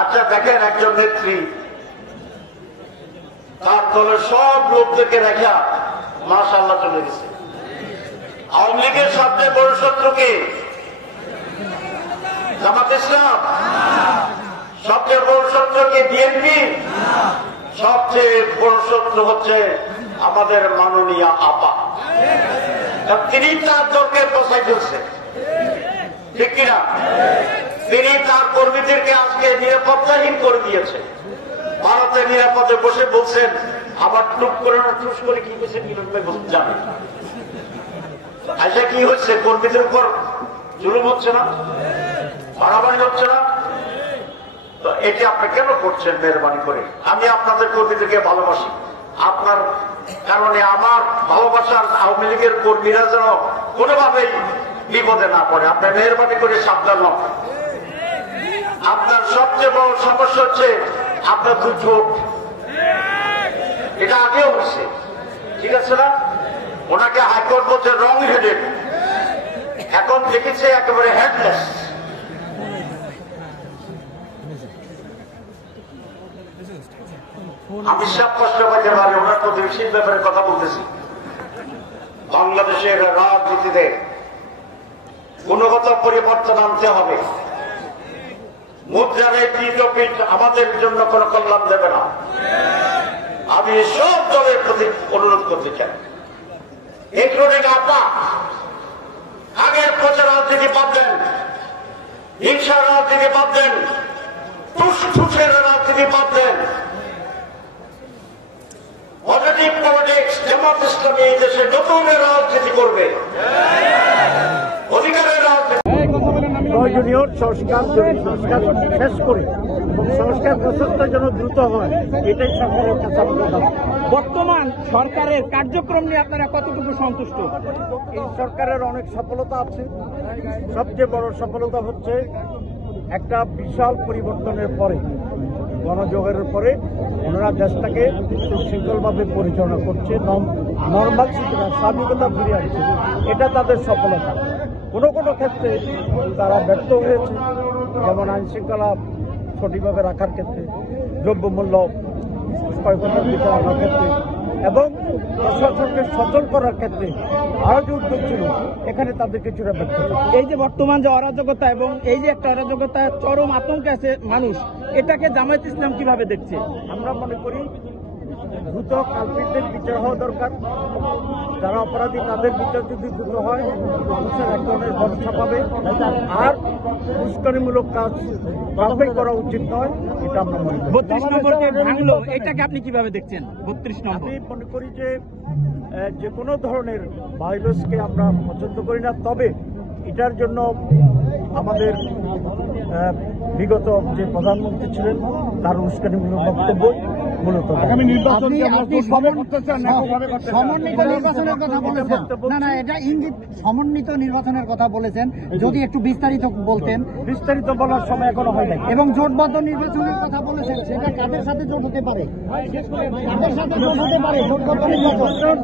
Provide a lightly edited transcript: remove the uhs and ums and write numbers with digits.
আচ্ছা দেখেন, একজন নেত্রী তার দলের সব লোকদেরকে রেখা মাশাআল্লাহ চলে গেছে। আওয়ামী লীগের সবচেয়ে বড় শত্রুকে জামাত ইসলাম, সবচেয়ে বড় শত্রুকে বিএনপি, সবচেয়ে বড় শত্রু হচ্ছে আমাদের মাননীয় আপা। তিনি তার দলকে বসাই ফেলছে, ঠিক কিনা? তিনি তার কর্মীদেরকে আজকে নিরাপত্তাহীন করে দিয়েছে। ভারতের নিরাপদে বসে বলছেন, আবার টুক করে না টুস করে কি বলছেন জানে। আচ্ছা কি হচ্ছে? কর্মীদের উপর জুলুম হচ্ছে না, বাড়াবাড়ি হচ্ছে না? তো এটি আপনি কেন করছেন? মেহরবানি করে, আমি আপনাদের কর্মীদেরকে ভালোবাসি, আপনার কারণে আমার ভালোবাসার আওয়ামী লীগের কর্মীরা যেন কোনোভাবেই বিপদে না পড়ে। আপনি মেহরবানি করে সাবধান হন। আপনার সবচেয়ে বড় সমস্যা হচ্ছে আপনার দু চোখ। এটা আগেও হচ্ছে, ঠিক আছে না? ওনাকে হাইকোর্ট বলছে রং হেডেড, এখন দেখেছে একেবারে হেডলেস। আমি সব কষ্ট পাইতে পারি, ওনার প্রতিবেশীর ব্যাপারে কথা বলতেছি। বাংলাদেশের রাজনীতিতে গুণগত পরিবর্তন আনতে হবে। মুদ্রার এই পিঠ আমাদের জন্য কোন কল্যাণ দেবে না। আমি সব দলের প্রতি অনুরোধ করতে চাই, ইনক্লুডিং আপা, আগের প্রচার রাজনীতি বাদ দেন, হিংসার রাজনীতি বাদ দেন, টুসটুসের রাজনীতি বাদ দেন। পজিটিভ পলিটিক্স, জামাত ইসলামী এই দেশে নতুন রাজনীতি করবে, অধিকারের রাজনীতি। প্রয়োজনীয় সংস্কার শেষ করে সংস্কার প্রচেষ্টা যেন দ্রুত হয়, এটাই সরকারের কাছে আবেদন। বর্তমান সরকারের কার্যক্রম নিয়ে আপনারা কতটুকু সন্তুষ্ট? এই সরকারের অনেক সফলতা আছে। সবচেয়ে বড় সফলতা হচ্ছে একটা বিশাল পরিবর্তনের পরে, গণযোগাযোগের পরে ওনারা দেশটাকে সুশৃঙ্খলভাবে পরিচালনা করছে, নর্মাল স্বাভাবিকতা ফিরে আসছে। এটা তাদের সফলতা। কোনো কোনো ক্ষেত্রে তারা ব্যর্থ হয়েছে, যেমন আইন শৃঙ্খলা সঠিকভাবে রাখার ক্ষেত্রে, দ্রব্যমূল্য ক্ষয়ক্ষতির বিচার রাখার ক্ষেত্রে এবং প্রশাসনকে সচল করার ক্ষেত্রে আরো যে উদ্যোগ ছিল, এখানে তাদের কিছুটা ব্যর্থ। এই যে বর্তমান যে অরাজকতা এবং এই যে একটা অরাজকতা, চরম আতঙ্কে আছে মানুষ, এটাকে জামায়াত ইসলাম কিভাবে দেখছে? আমরা মনে করি দ্রুত কালপিটদের বিচার হওয়া দরকার। যারা অপরাধী তাদের বিচার যদি দ্রুত হয়, এক ধরনের ভরসা পাবে। আর উস্কানিমূলক কাজ বাছাই করা উচিত নয়, এটা আমরা মনে করি। 32 নম্বরকে ভাঙলো, এটাকে আপনি কিভাবে দেখছেন? 32 নম্বর, আমি মনে করি যে কোনো ধরনের ভায়োলেন্সকে আমরা পছন্দ করি না। তবে এটার জন্য আমাদের বিগত যে প্রধানমন্ত্রী ছিলেন তার উস্কানিমূলক বক্তব্য মূলত আগামী নির্বাচন সমন্বিত নির্বাচনের কথা বলেছেন। না, এটা ইঙ্গিত সমন্বিত নির্বাচনের কথা বলেছেন। যদি একটু বিস্তারিত বলতেন। বিস্তারিত বলার সময় এখনো হয় নাই। এবং জোটবদ্ধ নির্বাচনের কথা বলেছেন, সেটা কাদের সাথে জোট হতে পারে? কাদের সাথে জোট হতে পারে জোটবদ্ধ নির্বাচন?